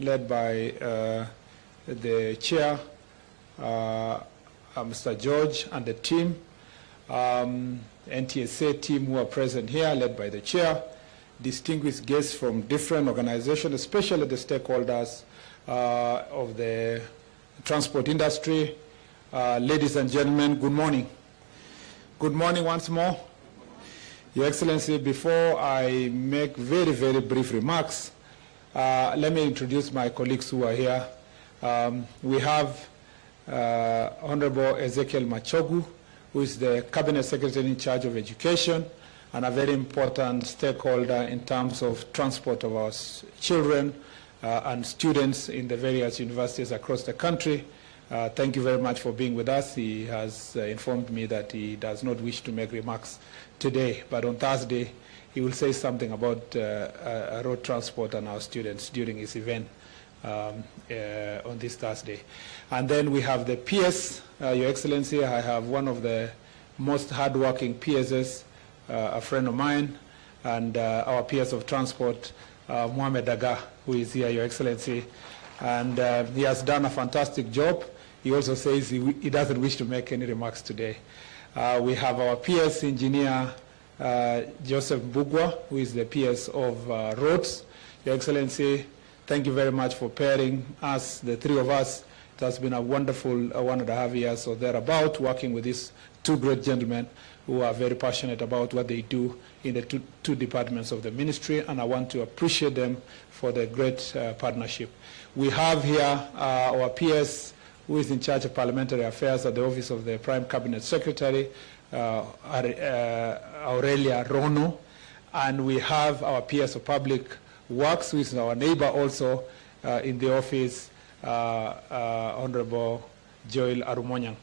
led by the chair, Mr. George, and the team, NTSA team who are present here, led by the chair, distinguished guests from different organizations, especially the stakeholders of the transport industry. Ladies and gentlemen, good morning. Good morning once more. Your Excellency, before I make very, very brief remarks, let me introduce my colleagues who are here. We have Honorable Ezekiel Machogu, who is the Cabinet Secretary in charge of education and a very important stakeholder in terms of transport of our children and students in the various universities across the country. Thank you very much for being with us. He has informed me that he does not wish to make remarks today, but on Thursday he will say something about road transport and our students during his event on this Thursday. And then we have the PS. Your Excellency, I have one of the most hardworking PSs, a friend of mine, and our PS of transport, Mohamed Aga, who is here, Your Excellency. And he has done a fantastic job. He also says he doesn't wish to make any remarks today. We have our PS engineer, Joseph Bugwa, who is the PS of roads. Your Excellency, thank you very much for pairing us, the three of us. It has been a wonderful 1.5 years or thereabout, working with these two great gentlemen who are very passionate about what they do in the two departments of the ministry, and I want to appreciate them for the great partnership. We have here our PS, who is in charge of parliamentary affairs at the office of the Prime Cabinet Secretary, Aurelia Rono, and we have our PS of Public Works, who is our neighbor also in the office, Honorable Joel Arumonyang.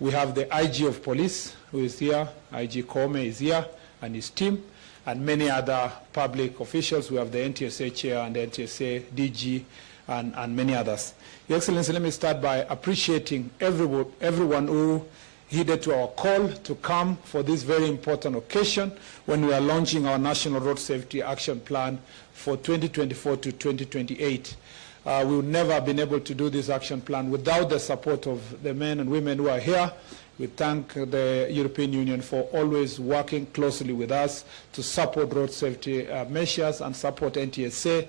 We have the IG of Police, who is here, IG Kome is here, and his team, and many other public officials. We have the NTSA chair and the NTSA DG, and many others. Your Excellency, let me start by appreciating everyone who heeded to our call to come for this very important occasion when we are launching our National Road Safety Action Plan for 2024 to 2028. We would never have been able to do this action plan without the support of the men and women who are here. We thank the European Union for always working closely with us to support road safety measures and support NTSA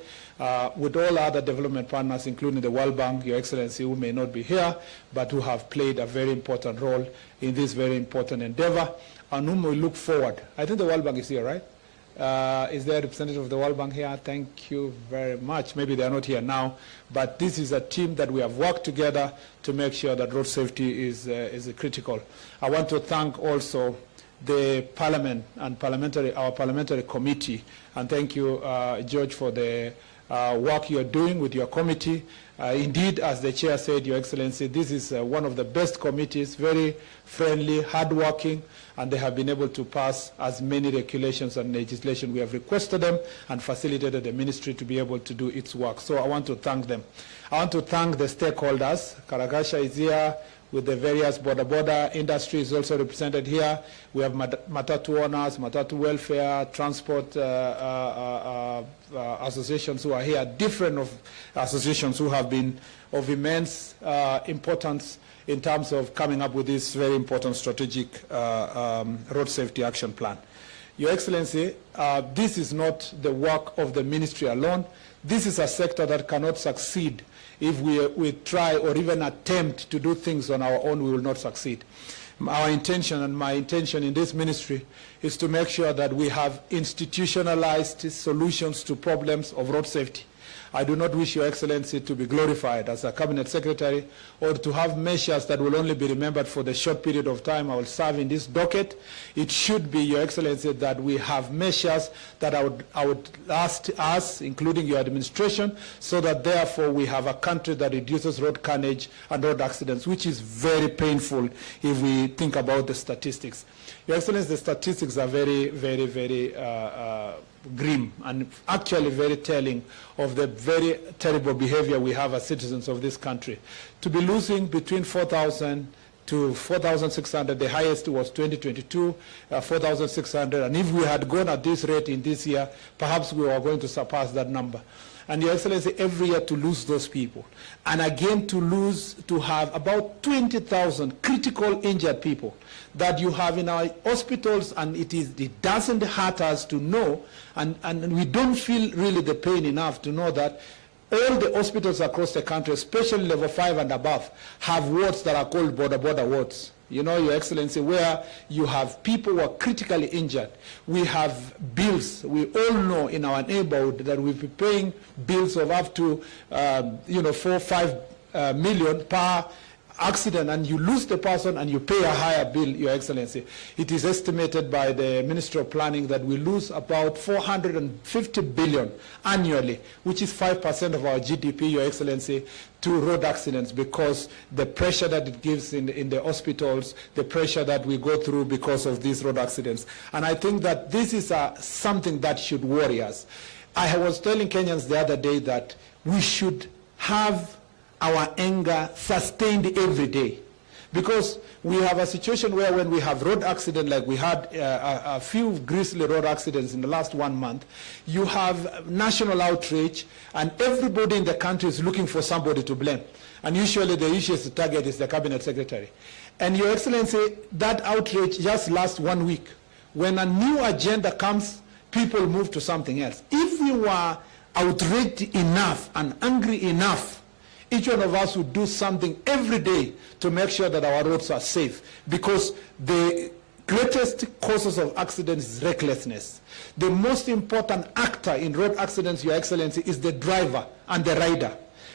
with all other development partners, including the World Bank, Your Excellency, who may not be here, but who have played a very important role in this very important endeavor, and whom we look forward. I think the World Bank is here, right? Is there a representative of the World Bank here? Thank you very much. Maybe they are not here now, but this is a team that we have worked together to make sure that road safety is critical. I want to thank also the Parliament and our parliamentary committee, and thank you, George, for the work you are doing with your committee. Indeed, as the chair said, Your Excellency, this is one of the best committees, very friendly, hardworking, and they have been able to pass as many regulations and legislation we have requested them and facilitated the ministry to be able to do its work. So I want to thank them. I want to thank the stakeholders. Karagasha is here with the various border industry is also represented here. We have Matatu owners, Matatu welfare, transport associations who are here, different associations who have been of immense importance in terms of coming up with this very important strategic road safety action plan. Your Excellency, this is not the work of the ministry alone. This is a sector that cannot succeed if we try or even attempt to do things on our own. We will not succeed. Our intention and my intention in this ministry is to make sure that we have institutionalized solutions to problems of road safety. I do not wish Your Excellency to be glorified as a Cabinet Secretary or to have measures that will only be remembered for the short period of time I will serve in this docket. It should be, Your Excellency, that we have measures that I would last us, including your administration, so that therefore we have a country that reduces road carnage and road accidents, which is very painful if we think about the statistics. Your Excellency, the statistics are very, very, very grim and actually very telling of the very terrible behavior we have as citizens of this country. To be losing between 4,000 to 4,600, the highest was 2022, 4,600, and if we had gone at this rate in this year, perhaps we were going to surpass that number. and Your Excellency, every year to lose those people. And again to have about 20,000 critical injured people that you have in our hospitals, and it doesn't hurt us to know, and we don't feel really the pain enough to know that all the hospitals across the country, especially level 5 and above, have wards that are called border wards. You know, Your Excellency, where you have people who are critically injured. We have bills. We all know in our neighborhood that we'll be paying bills of up to, 4 or 5 million per accident, and you lose the person and you pay a higher bill, Your Excellency. It is estimated by the Ministry of Planning that we lose about 450 billion annually, which is 5% of our GDP, Your Excellency, to road accidents, because the pressure that it gives in the hospitals, the pressure that we go through because of these road accidents. And I think that this is something that should worry us. I was telling Kenyans the other day that we should have our anger sustained every day, because we have a situation where when we have road accident, like we had a few grisly road accidents in the last 1 month, you have national outrage, and everybody in the country is looking for somebody to blame. And usually the easiest target is the cabinet secretary. And Your Excellency, that outrage just lasts 1 week. When a new agenda comes, people move to something else. If we were outraged enough and angry enough, each one of us would do something every day to make sure that our roads are safe, because the greatest causes of accidents is recklessness. The most important actor in road accidents, Your Excellency, is the driver and the rider,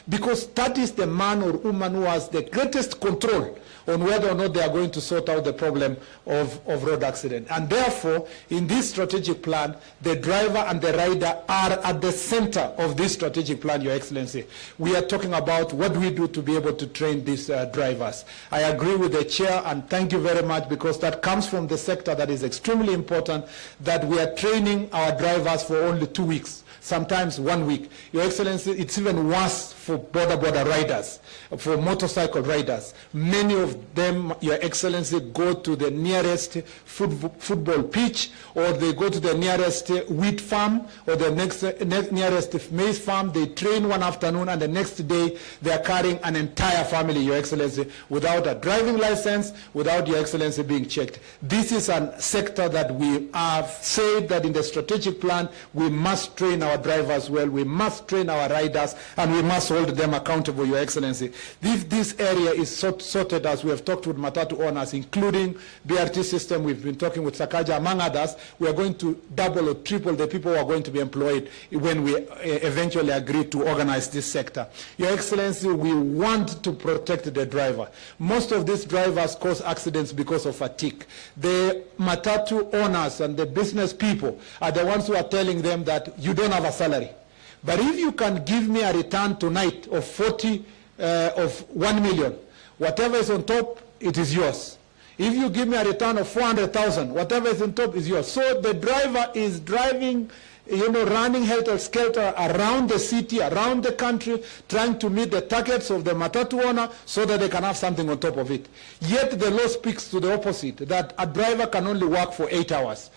because that is the man or woman who has the greatest control on whether or not they are going to sort out the problem of road accident. And therefore, in this strategic plan, the driver and the rider are at the center of this strategic plan, Your Excellency. We are talking about what we do to be able to train these drivers. I agree with the chair, and thank you very much, because that comes from the sector that is extremely important, that we are training our drivers for only 2 weeks. Sometimes 1 week. Your Excellency, it's even worse for border riders, for motorcycle riders. Many of them, Your Excellency, go to the nearest football pitch, or they go to the nearest wheat farm, or the nearest maize farm. They train one afternoon, and the next day they are carrying an entire family, Your Excellency, without a driving license, without, Your Excellency, being checked. This is a sector that we have said that in the strategic plan we must train our drivers well, we must train our riders, and we must hold them accountable, Your Excellency. This area is sorted, as we have talked with Matatu owners, including BRT system. We've been talking with Sakaja, among others. We are going to double or triple the people who are going to be employed when we eventually agree to organize this sector. Your Excellency, we want to protect the driver. Most of these drivers cause accidents because of fatigue. The Matatu owners and the business people are the ones who are telling them that you don't have a salary. But if you can give me a return tonight of 1 million, whatever is on top, it is yours. If you give me a return of 400,000, whatever is on top is yours. So the driver is driving, running helter-skelter around the city, around the country, trying to meet the targets of the Matatu owner so that they can have something on top of it. Yet the law speaks to the opposite, that a driver can only work for 8 hours.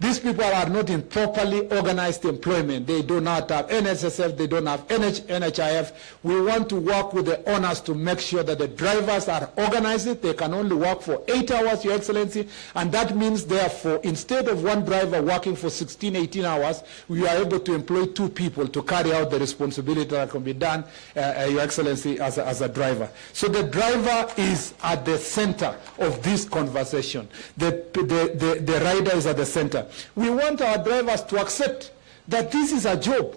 These people are not in properly organized employment. They do not have NSSF, they don't have NHIF. We want to work with the owners to make sure that the drivers are organized. They can only work for 8 hours, Your Excellency, and that means, therefore, instead of one driver working for 16, 18 hours, we are able to employ 2 people to carry out the responsibility that can be done, Your Excellency, as a driver. So the driver is at the center of this conversation. The rider is at the center. We want our drivers to accept that this is a job.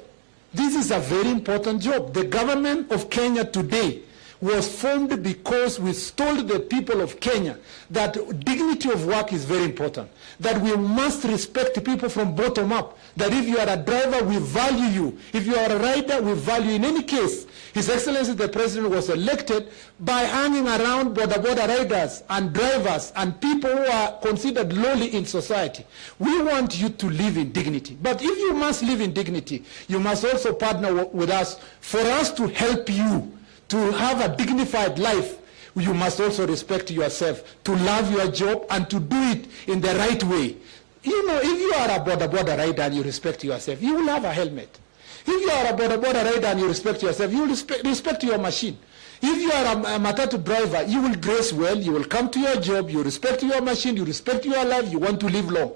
This is a very important job. The government of Kenya today was formed because we told the people of Kenya that dignity of work is very important, that we must respect people from bottom up, that if you are a driver, we value you. If you are a rider, we value you. In any case, His Excellency the President was elected by hanging around border riders and drivers and people who are considered lowly in society. We want you to live in dignity. But if you must live in dignity, you must also partner with us for us to help you to have a dignified life. You must also respect yourself, to love your job, and to do it in the right way. If you are a border rider and you respect yourself, you will have a helmet. If you are a boda rider and you respect yourself, you will respect your machine. If you are a matatu driver, you will dress well, you will come to your job, you respect your machine, you respect your life, you want to live long.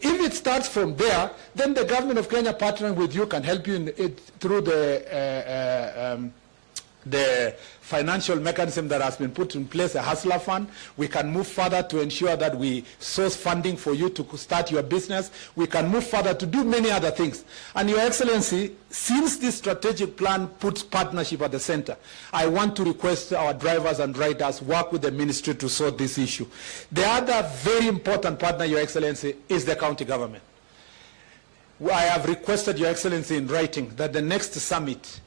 If it starts from there, then the government of Kenya partnering with you can help you through the financial mechanism that has been put in place, a hustler fund. We can move further to ensure that we source funding for you to start your business. We can move further to do many other things. And Your Excellency, since this strategic plan puts partnership at the center, I want to request our drivers and riders work with the ministry to sort this issue. The other very important partner, Your Excellency, is the county government. I have requested, Your Excellency, in writing that the next summit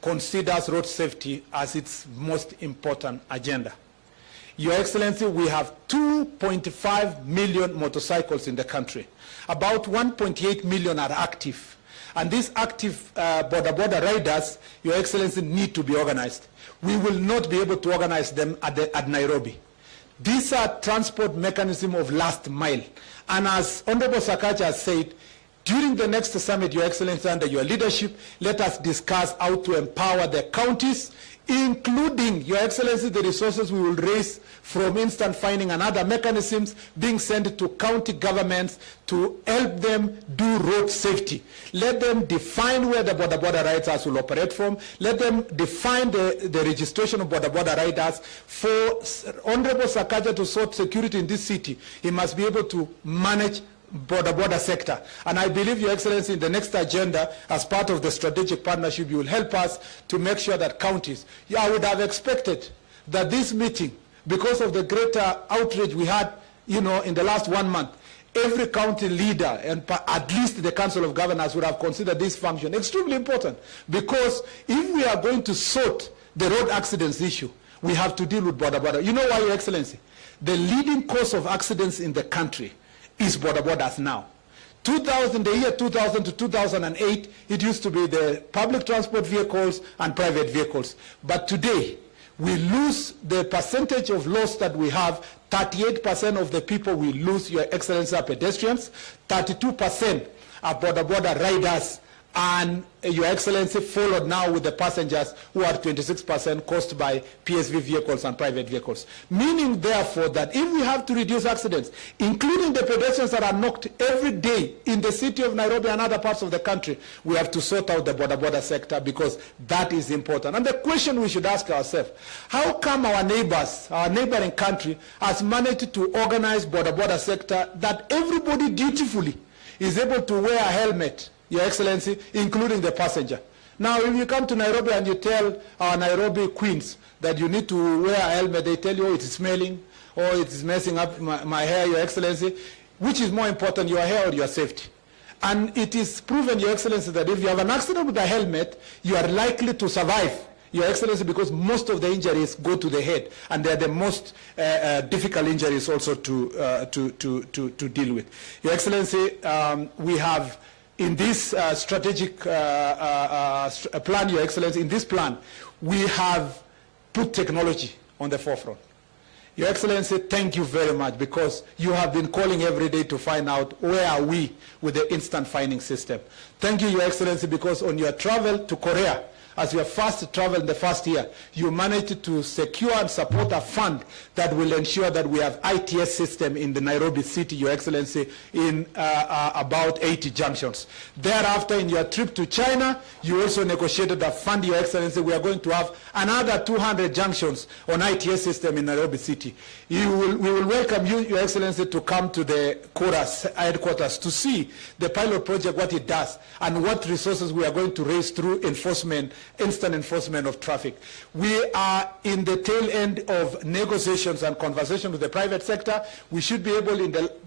considers road safety as its most important agenda. Your Excellency, we have 2.5 million motorcycles in the country. About 1.8 million are active. And these active border riders, Your Excellency, need to be organized. We will not be able to organize them at Nairobi. These are transport mechanism of last mile. And as Honorable Sakaja has said, during the next summit, Your Excellency, under your leadership, let us discuss how to empower the counties, including, Your Excellency, the resources we will raise from instant finding and other mechanisms being sent to county governments to help them do road safety. Let them define where the border riders will operate from. Let them define the registration of border riders. For Honorable Sakaja to sort security in this city, he must be able to manage border sector. And I believe, Your Excellency, in the next agenda, as part of the strategic partnership, you will help us to make sure that counties, I would have expected that this meeting, because of the greater outrage we had, in the last 1 month, every county leader and at least the Council of Governors would have considered this function extremely important. Because if we are going to sort the road accidents issue, we have to deal with border. You know why, Your Excellency? The leading cause of accidents in the country is borders now. The year 2000 to 2008, it used to be the public transport vehicles and private vehicles. But today, we lose the percentage of loss that we have. 38% of the people we lose, Your Excellency, are pedestrians. 32% are border riders. And Your Excellency, followed now with the passengers, who are 26% caused by PSV vehicles and private vehicles. Meaning, therefore, that if we have to reduce accidents, including the pedestrians that are knocked every day in the city of Nairobi and other parts of the country, we have to sort out the border sector, because that is important. And the question we should ask ourselves, how come our neighbors, our neighboring country, has managed to organize border sector that everybody dutifully is able to wear a helmet, Your Excellency, including the passenger? Now, if you come to Nairobi and you tell our Nairobi queens that you need to wear a helmet, they tell you, oh, it's smelling, or it's messing up my hair, Your Excellency. Which is more important, your hair or your safety? And it is proven, Your Excellency, that if you have an accident with a helmet, you are likely to survive, Your Excellency, because most of the injuries go to the head, and they are the most difficult injuries also to deal with. Your Excellency, we have in this strategic plan, Your Excellency, in this plan, we have put technology on the forefront. Your Excellency, thank you very much, because you have been calling every day to find out where are we with the instant finding system. Thank you, Your Excellency, because on your travel to Korea, as your first travel in the first year, you managed to secure and support a fund that will ensure that we have ITS system in the Nairobi city, Your Excellency, in about 80 junctions. Thereafter, in your trip to China, you also negotiated a fund, Your Excellency. We are going to have another 200 junctions on ITS system in Nairobi city. We will welcome you, Your Excellency, to come to the Chorus headquarters to see the pilot project, what it does, and what resources we are going to raise through enforcement, instant enforcement of traffic. We are in the tail end of negotiations and conversations with the private sector. We should be able,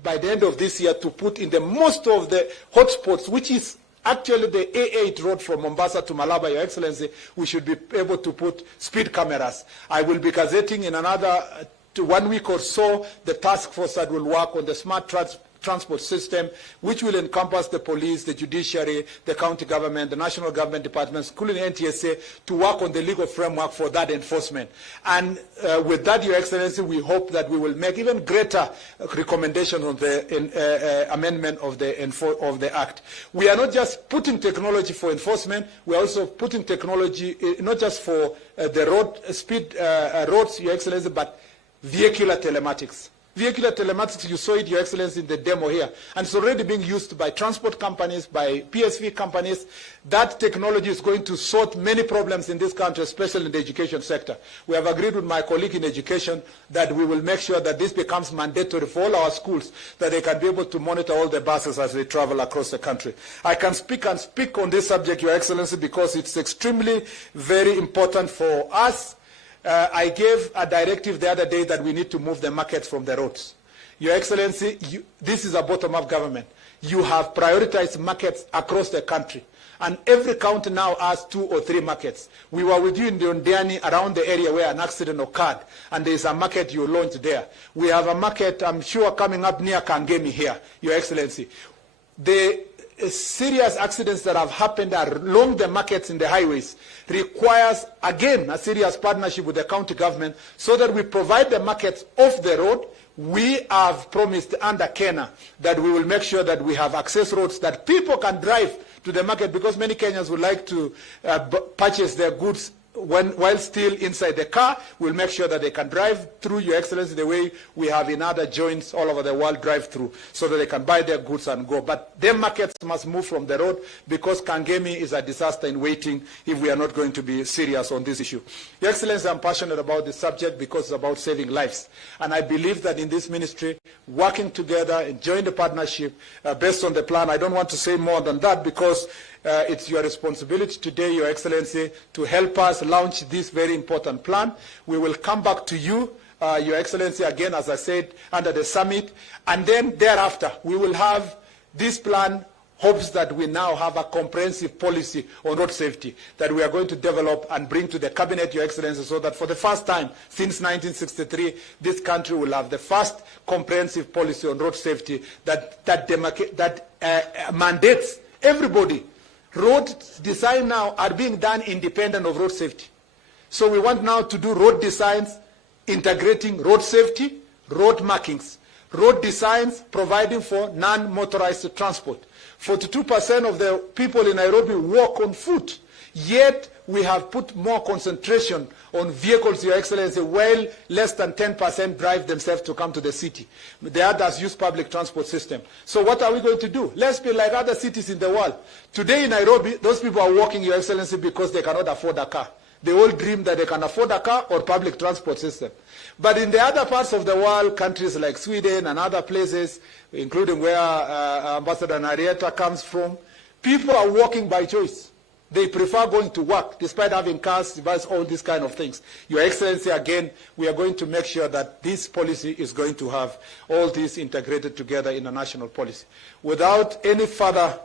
by the end of this year, to put in the most of the hotspots, which is actually the A8 road from Mombasa to Malaba, Your Excellency. We should be able to put speed cameras. I will be gazetting in another 1 week or so the task force that will work on the smart transport system, which will encompass the police, the judiciary, the county government, the national government departments, including NTSA, to work on the legal framework for that enforcement. And with that, Your Excellency, we hope that we will make even greater recommendations on the amendment of the Act. We are not just putting technology for enforcement, we are also putting technology not just for the roads, Your Excellency, but vehicular telematics. Vehicular telematics, you saw it, Your Excellency, in the demo here. And it's already being used by transport companies, by PSV companies. That technology is going to sort many problems in this country, especially in the education sector. We have agreed with my colleague in education that we will make sure that this becomes mandatory for all our schools, that they can be able to monitor all the buses as they travel across the country. I can speak on this subject, Your Excellency, because it's extremely very important for us. I gave a directive the other day that we need to move the markets from the roads. Your Excellency, this is a bottom-up government. You have prioritized markets across the country. And every county now has 2 or 3 markets. We were with you in the Ondiani, around the area where an accident occurred, and there is a market you launched there. We have a market, I'm sure, coming up near Kangemi here, Your Excellency. The serious accidents that have happened along the markets in the highways requires, again, a serious partnership with the county government so that we provide the markets off the road. We have promised under Kenya that we will make sure that we have access roads that people can drive to the market, because many Kenyans would like to purchase their goods while still inside the car. We'll make sure that they can drive through, Your Excellency, the way we have in other joints all over the world drive through, so that they can buy their goods and go. But their markets must move from the road, because Kangemi is a disaster in waiting if we are not going to be serious on this issue. Your Excellency, I'm passionate about this subject because it's about saving lives. And I believe that in this ministry, working together, enjoying the partnership based on the plan, I don't want to say more than that, because it's your responsibility today, Your Excellency, to help us launch this very important plan. We will come back to you, Your Excellency, again, as I said, under the summit. And then thereafter, we will have this plan, hopes that we now have a comprehensive policy on road safety that we are going to develop and bring to the Cabinet, Your Excellency, so that for the first time since 1963, this country will have the first comprehensive policy on road safety that mandates everybody. Road design now are being done independent of road safety. So we want now to do road designs integrating road safety, road markings, road designs providing for non-motorized transport. 42% of the people in Nairobi walk on foot, yet we have put more concentration on vehicles, Your Excellency, while less than 10% drive themselves to come to the city. The others use public transport system. So what are we going to do? Let's be like other cities in the world. Today in Nairobi, those people are walking, Your Excellency, because they cannot afford a car. They all dream that they can afford a car or public transport system. But in the other parts of the world, countries like Sweden and other places, including where Ambassador Narieta comes from, people are walking by choice. They prefer going to work, despite having cars, devices, all these kind of things. Your Excellency, again, we are going to make sure that this policy is going to have all these integrated together in a national policy. Without any further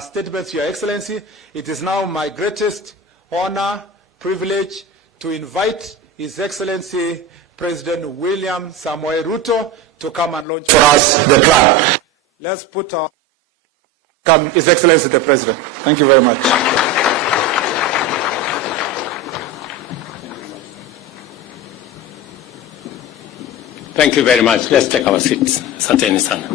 statements, Your Excellency, it is now my greatest honor, privilege to invite His Excellency President William Samoei Ruto to come and launch for us the plan. Let's put our His Excellency the President. Thank you very much. Thank you very much. Let's take our seats. Asanteni sana.